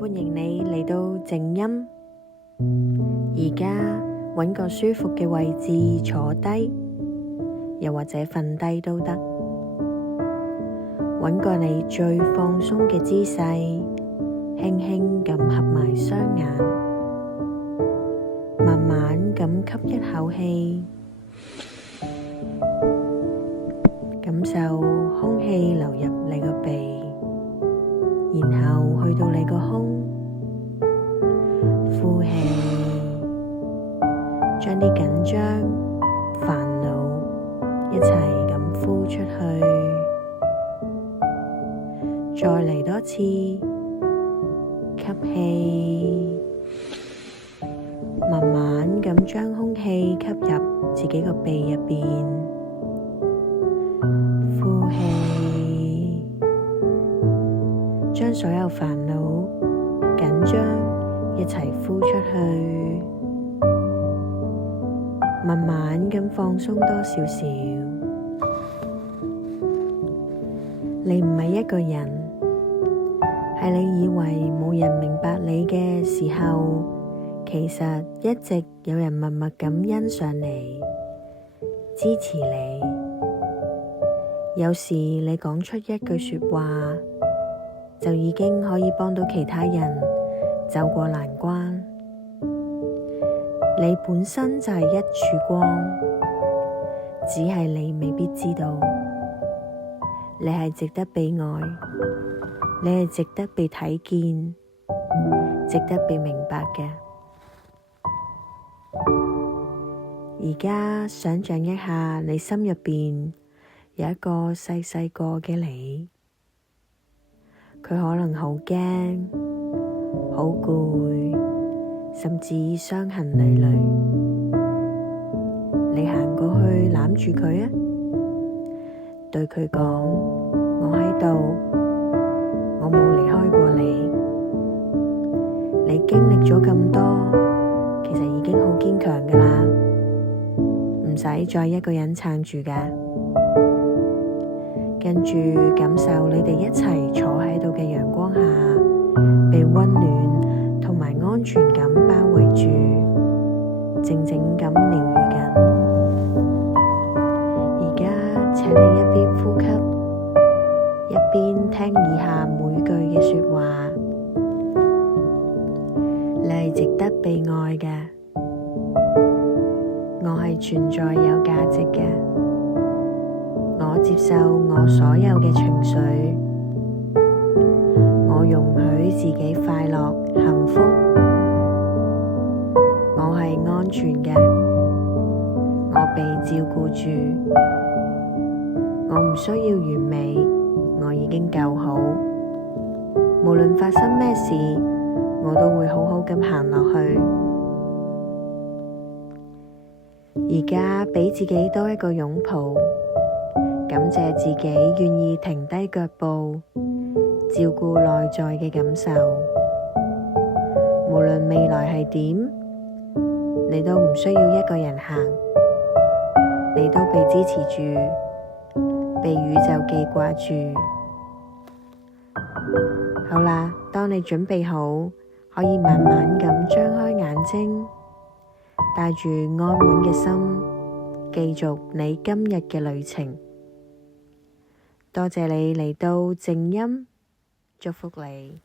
歡迎你嚟到靜音。而家揾個舒服嘅位置坐低，又或者瞓低都得。揾個你最放鬆嘅姿勢，輕輕咁合埋雙眼，慢慢咁吸一口氣，感受空氣流入你個鼻，然後去到你個胸，呼氣，將啲緊張、煩惱一齊咁呼出去。再嚟多次，吸氣，慢慢咁將空氣吸入自己個鼻入邊，呼氣，將所有煩惱、緊張一齊呼出去，慢慢咁放鬆多少少。你唔係一個人，係你以為冇人明白你嘅時候，其實一直有人默默咁欣賞你、支持你。有時你講出一句說話，就已經可以幫到其他人走過難關。你本身就係一束光，只係你未必知道。你係值得被愛，你係值得被睇見，值得被明白嘅。而家想象一下，你心入邊有一個細細個嘅你，佢可能好驚、好攰，甚至傷痕累累。你行過去攬住佢啊，對佢講：我喺度，我冇離開過你。你經歷咗咁多，其實已經好堅強㗎喇，唔使再一個人撐住㗎。跟住感受你哋一齊坐喺度嘅陽光下，被溫暖同埋安全感包圍住，靜靜咁療癒緊。而家請你一邊呼吸，一邊聽以下每句嘅說話。你係值得被愛嘅，我係存在有價值嘅，我接受我所有嘅情緒，我容許自己快樂幸福，我係安全嘅，我被照顧住，我唔需要完美，我已經夠好。無論發生咩事，我都會好好咁行落去。而家畀自己多一個擁抱，感謝自己願意停低腳步，照顧內在嘅感受。無論未來係點，你都唔需要一個人行，你都被支持住，被宇宙記掛住。好啦，當你準備好，可以慢慢咁張開眼睛，帶住安穩嘅心，繼續你今日嘅旅程。多謝你嚟到靜音，祝福你。